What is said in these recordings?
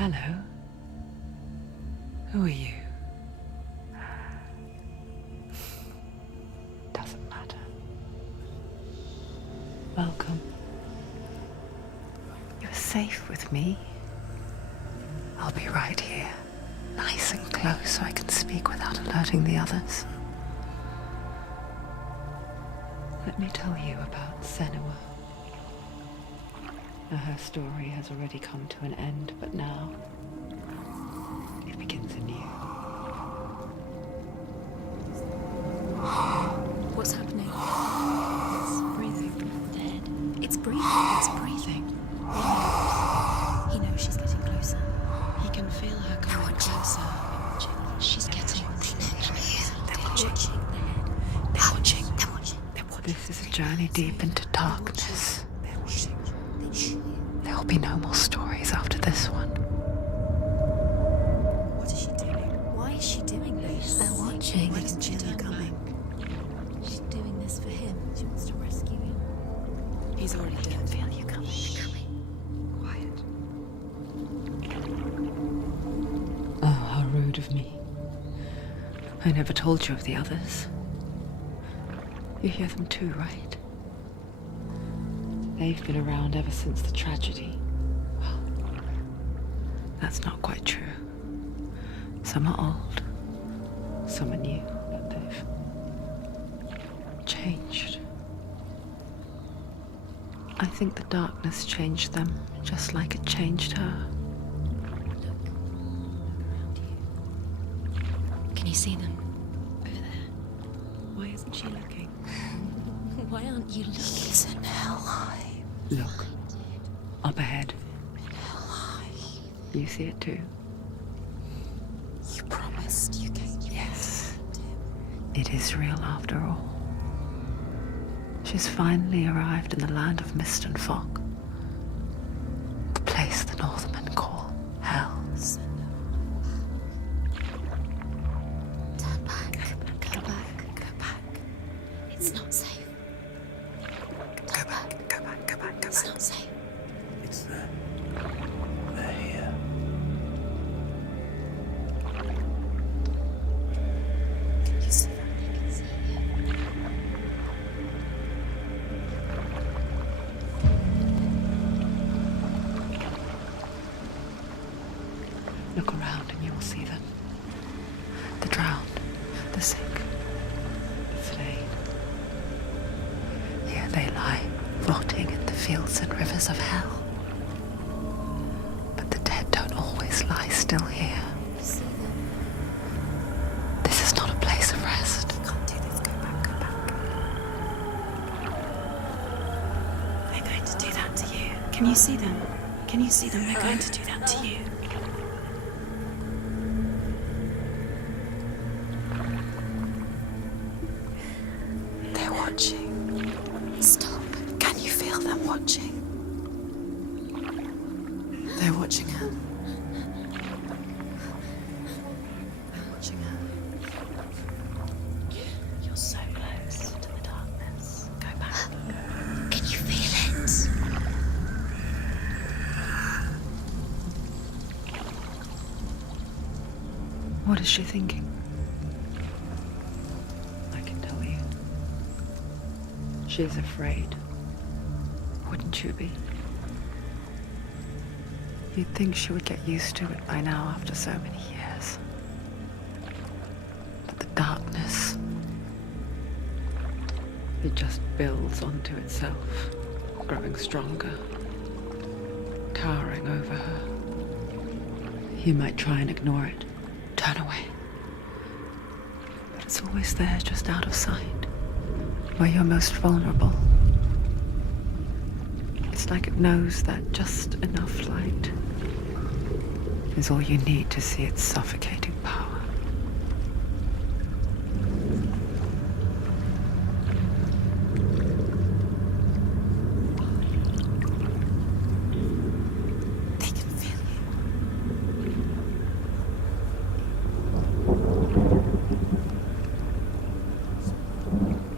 Hello. Who are you? Doesn't matter. Welcome. You're safe with me. I'll be right here, nice and close so I can speak without alerting the others. Let me tell you about Senua. Now, her story has already come to an end, but now it begins anew. What's happening? It's breathing. Dead. It's breathing. It's breathing. He knows she's getting closer. He can feel her coming closer. She's getting closer. They're watching. They're watching. They're watching. This is a journey deep into darkness. There will be no more stories after this one. What is she doing? Why is she doing this? They're watching. Why doesn't she know coming? She's doing this for him. She wants to rescue him. He's already dead. I can feel you coming. Quiet. Oh, how rude of me. I never told you of the others. You hear them too, right? They've been around ever since the tragedy. Well, that's not quite true. Some are old, some are new, but they've changed. I think the darkness changed them, just like it changed her. Can you see them? Over there. Why isn't she looking? Why aren't you looking? It's an helheim. Look, up ahead. Helheim. You see it too? You promised you came. Yes. It is real after all. She's finally arrived in the land of mist and fog. The place the Northmen call hell. Turn back. Go back. Go back. It's not safe. Go back. Go back. Go back. Go It's back. not safe. It's there. They're here. You see that? I can see you. Look around and you will see them. The drowned, the sick, the slain. Here they lie, rotting in the fields and rivers of hell. But the dead don't always lie still here. You see them. This is not a place of rest. You can't do this. Go back. Go back. They're going to do that to you. Can you see them? Can you see them? They're going to do that to you. They're watching. Stop. Can you feel them watching? They're watching her. They're watching her. You're so close to the darkness. Go back. Can you feel it? What is she thinking? I can tell you. She's afraid. Wouldn't you be? You'd think she would get used to it by now after so many years. But the darkness, it just builds onto itself, growing stronger, towering over her. You might try and ignore it, turn away. But it's always there, just out of sight, where you're most vulnerable. It's like it knows that just enough light is all you need to see its suffocating power. They can feel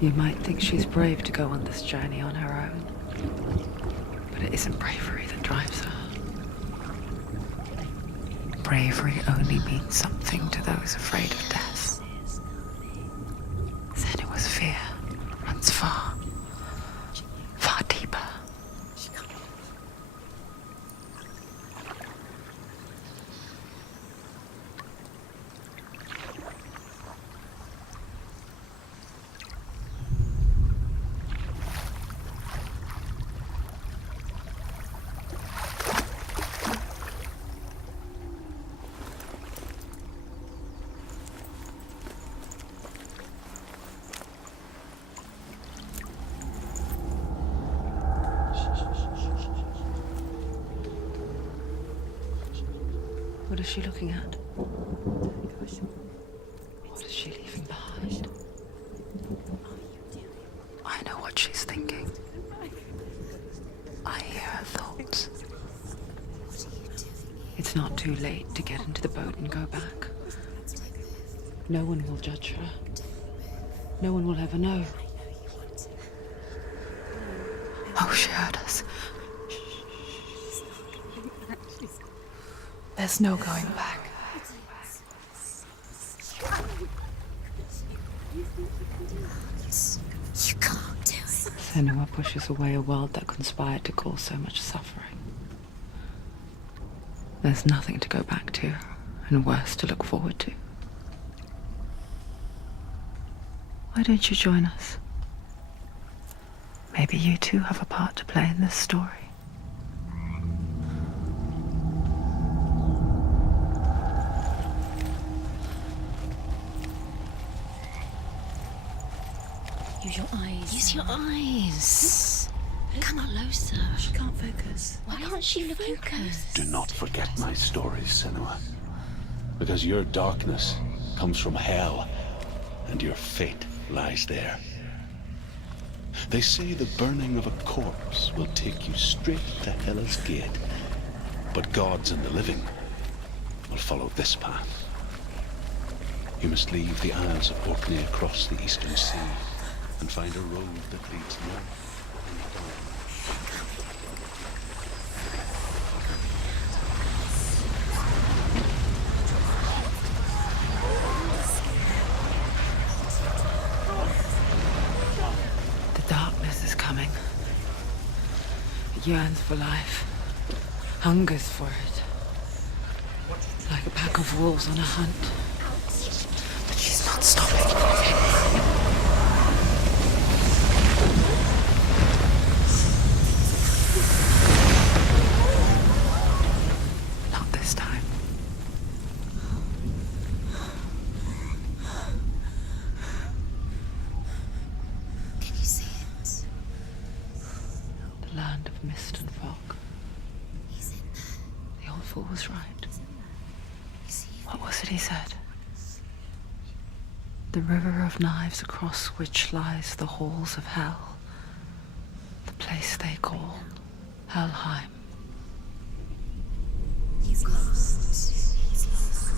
You might think she's brave to go on this journey on her own, but it isn't bravery that drives her. bravery only means something to those afraid of death. Senua's fear runs far, far deeper. What is she looking at? What is she leaving behind? I know what she's thinking. I hear her thoughts. It's not too late to get into the boat and go back. No one will judge her. No one will ever know. Oh, she heard us. There's no going back. You can't do it. Senua pushes away a world that conspired to cause so much suffering. There's nothing to go back to, and worse to look forward to. Why don't you join us? Maybe you too have a part to play in this story. Use your eyes. Use your eyes. Come closer. She can't focus. Why can't she focus? Do not forget my stories, Senua. Because your darkness comes from hell, and your fate lies there. They say the burning of a corpse will take you straight to Hela's gate, but gods and the living will follow this path. You must leave the Isles of Orkney across the eastern sea and find a road that leads north. The darkness is coming. It yearns for life, hungers for it. Like a pack of wolves on a hunt. But she's not stopping. Not this time. Can you see it? The land of mist and fog. He's in there. The old fool was right. You see it? What was it he said? The river of knives across which lies the halls of hell. The place they call Helheim. He's lost. He's lost.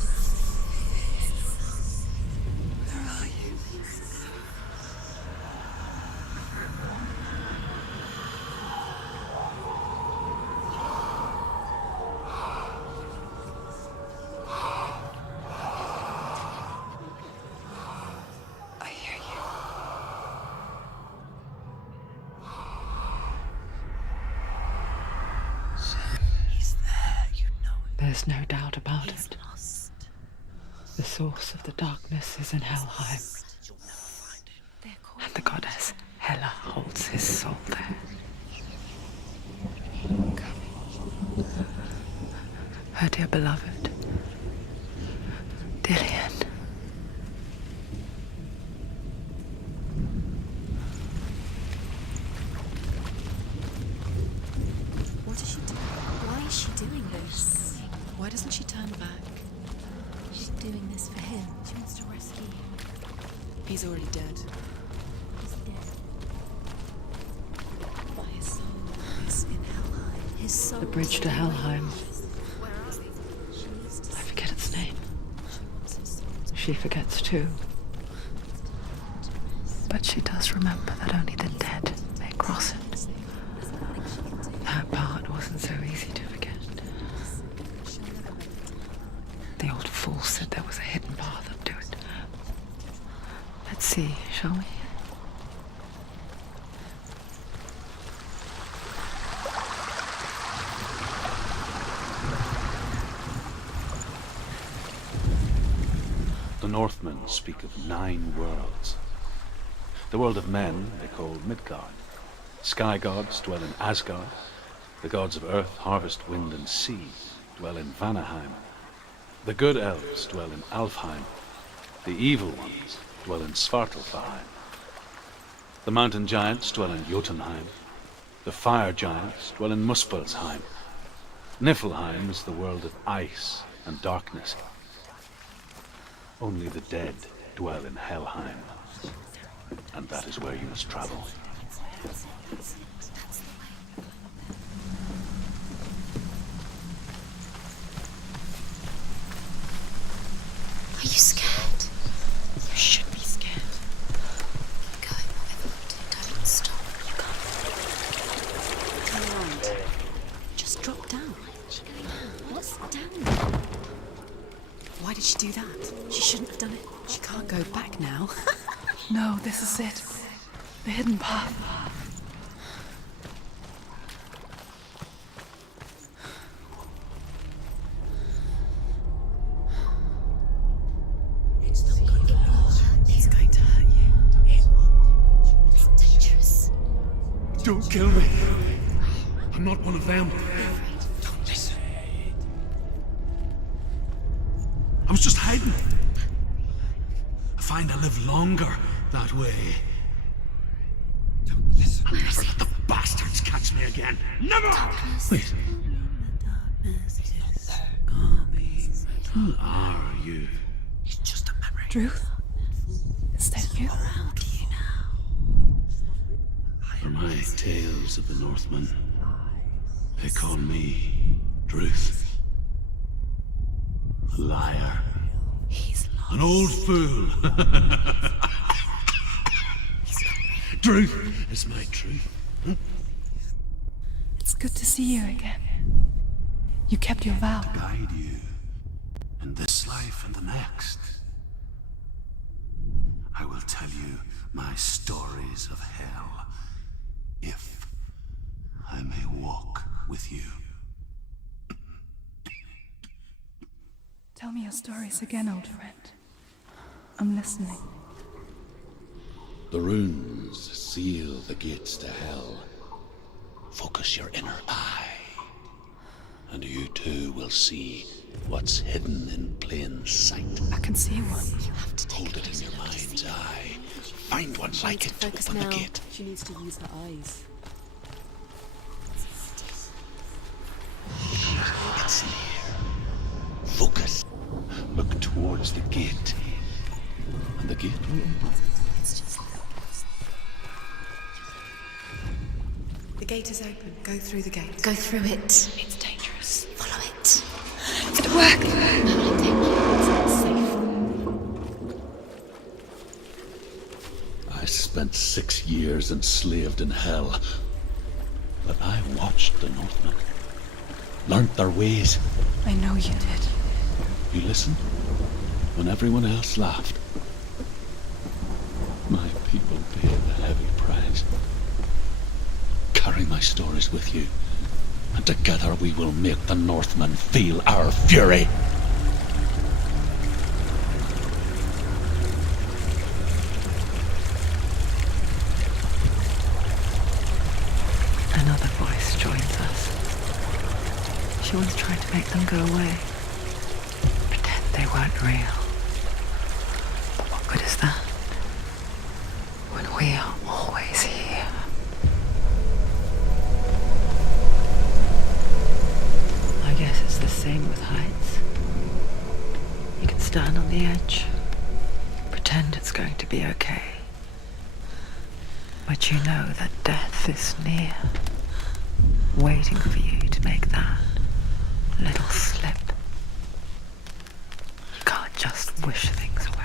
Where are you? I hear you. He's there, you know it. There's no doubt about He's it. lost. The source of the darkness is in Helheim, You'll never find him. They're called. and the goddess Hela holds his soul there. Her dear beloved, Dillian. What is she doing? Why is she doing this? Why doesn't she turn back? She's doing this for him. She wants to rescue him. He's already dead. He's dead. But his soul is in Helheim. His soul. The bridge to Helheim. Where are we? She needs to I forget its name. She wants his soul to She forgets too. But she does remember that only the dead may cross it. There's nothing she can do. That part wasn't so easy to forget. She'll never make it. said there was a hidden path up to it. Let's see, shall we? The Northmen speak of 9 worlds. The world of men they call Midgard. Sky gods dwell in Asgard. The gods of earth, harvest, wind, and sea dwell in Vanaheim. The good elves dwell in Alfheim. The evil ones dwell in Svartalfheim. The mountain giants dwell in Jotunheim. The fire giants dwell in Muspelheim. Niflheim is the world of ice and darkness. Only the dead dwell in Helheim. And that is where you must travel. Are you scared? You should be scared. Keep going, whatever you do, don't stop. Turn around. Just drop down. What's down? Why did she do that? She shouldn't have done it. She can't go back now. No, this is it. The hidden path. It's not going to hurt. It's going to hurt you. It's dangerous. Don't kill me. I'm not one of them. Don't listen. I was just hiding. I find I live longer that way. Don't listen. I'll never let the bastards catch me again. Never! Wait. Who are you? It's just a memory. Druth? Is that you? Around you For my tales of the Northmen, they call me Druth. A liar. He's lost. An old fool. Truth is my truth. It's good to see you again. You kept your vow. Guide you in this life and the next. I will tell you my stories of hell, if I may walk with you. Tell me your stories again, old friend. I'm listening. The runes seal the gates to hell. Focus your inner eye, and you too will see what's hidden in plain sight. I can see one. You have to take Hold it in your mind's eye. Find one like it to Focus open now. the gate. She needs to use her eyes. It's near. Focus. Look towards the gate. And the gate will open. The gate is open. Go through the gate. Go through it. It's dangerous. Follow it. It worked! It's not safe. I spent 6 years enslaved in hell. But I watched the Northmen. Learnt their ways. I know you did. You listened when everyone else laughed. My people paid a heavy price. Carry my stories with you, and together we will make the Northmen feel our fury. Another voice joins us. She once tried to make them go away. Pretend they weren't real. But what good is that? When we are always here. I guess it's the same with heights. You can stand on the edge, pretend it's going to be okay. But you know that death is near, waiting for you to make that little slip. You can't just wish things away.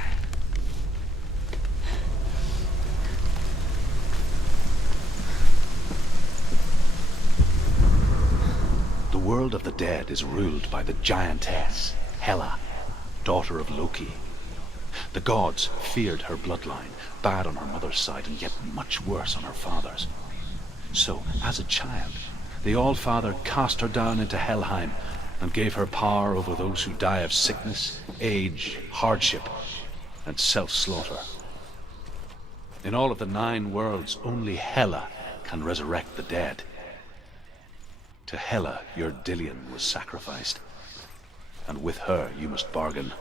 The world of the dead is ruled by the giantess, Hela. daughter of Loki. The gods feared her bloodline, bad on her mother's side and yet much worse on her father's. So, as a child, the All-Father cast her down into Helheim and gave her power over those who die of sickness, age, hardship, and self-slaughter. In all of the 9 worlds, only Hela can resurrect the dead. To Hela, your Dillion was sacrificed, and with her you must bargain.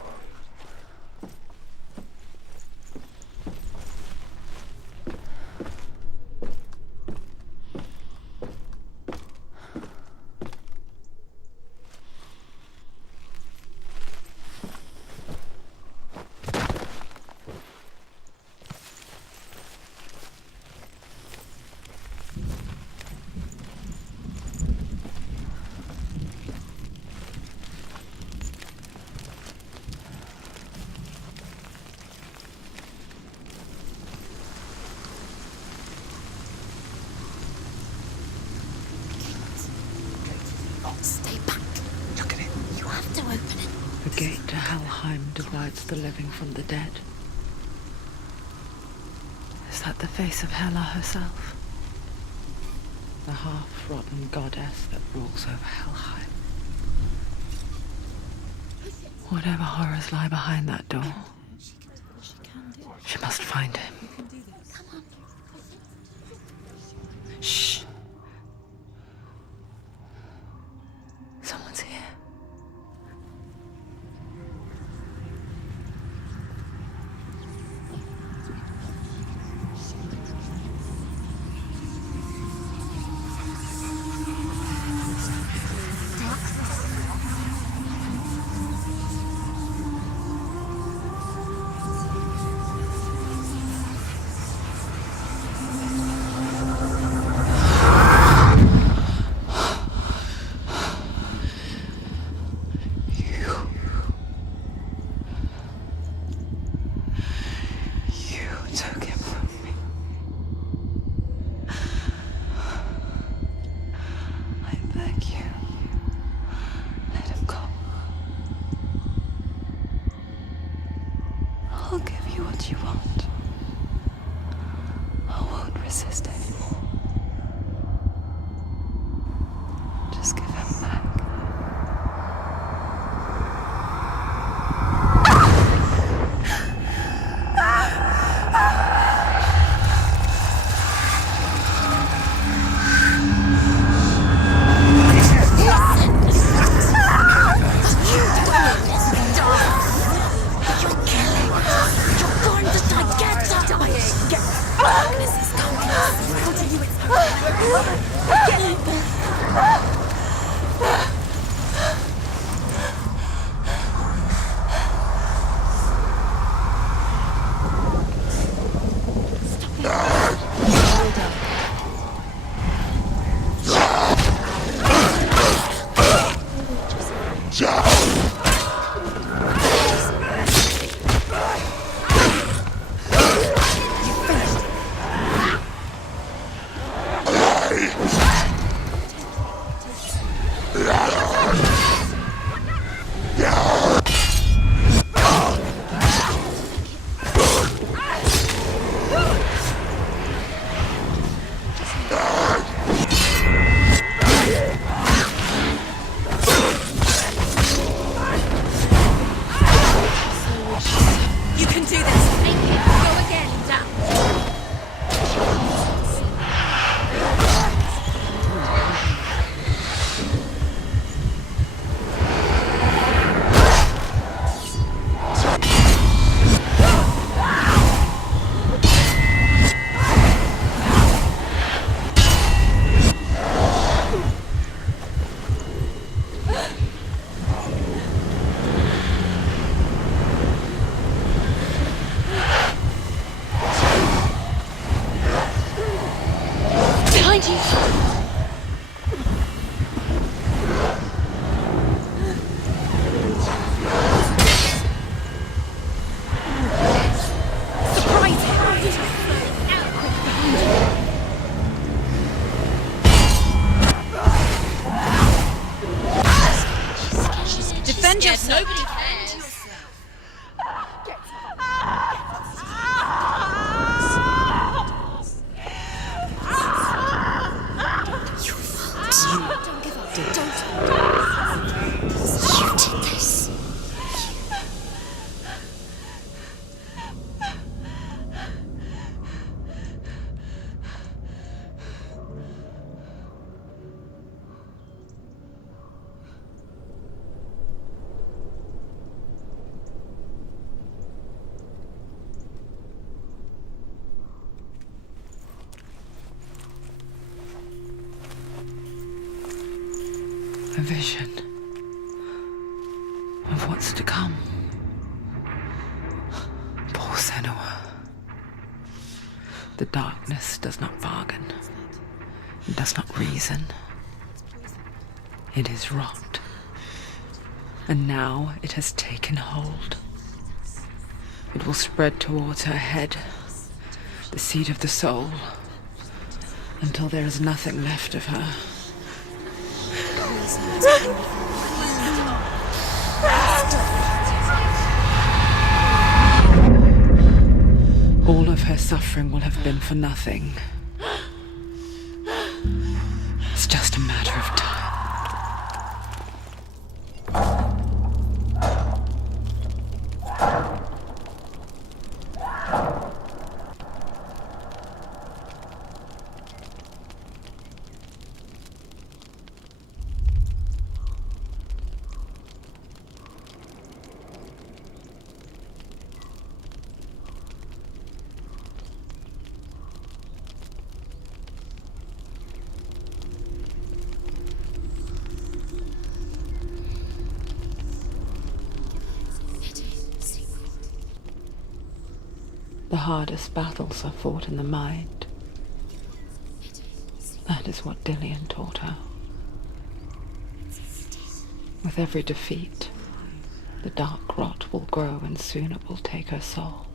Stay back. Look at it. You have to open it. The gate to Helheim divides the living from the dead. Is that the face of Hela herself? The half-rotten goddess that rules over Helheim. Whatever horrors lie behind that door, she must find him. Shh. Someone's here. Took him from me. I beg you, let him go. I'll give you what you want. I won't resist anymore. Just give him back. Defend yourself. Nobody cares. did. You did this. A vision of what's to come. Poor Senua. The darkness does not bargain. It does not reason. It is rot. And now it has taken hold. It will spread towards her head, the seat of the soul, until there is nothing left of her. All of her suffering will have been for nothing. It's just a matter of time. The hardest battles are fought in the mind. That is what Dillian taught her. With every defeat, the dark rot will grow and soon it will take her soul.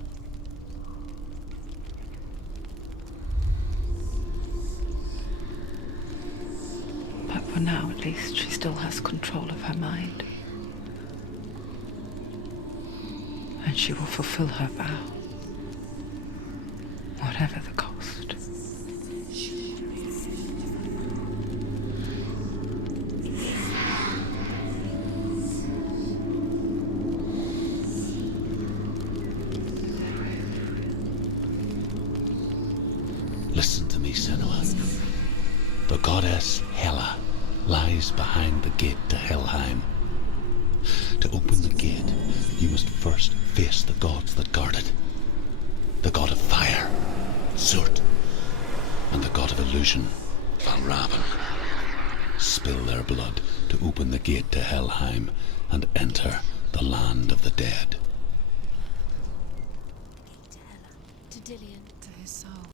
But for now, at least, she still has control of her mind. And she will fulfill her vow. Whatever the cost. Listen to me, Senua. The goddess Hela lies behind the gate to Helheim. To open the gate, you must first face the gods that guard it. The god of fire, Surt, and the god of illusion, Valravan. Spill their blood to open the gate to Helheim and enter the land of the dead.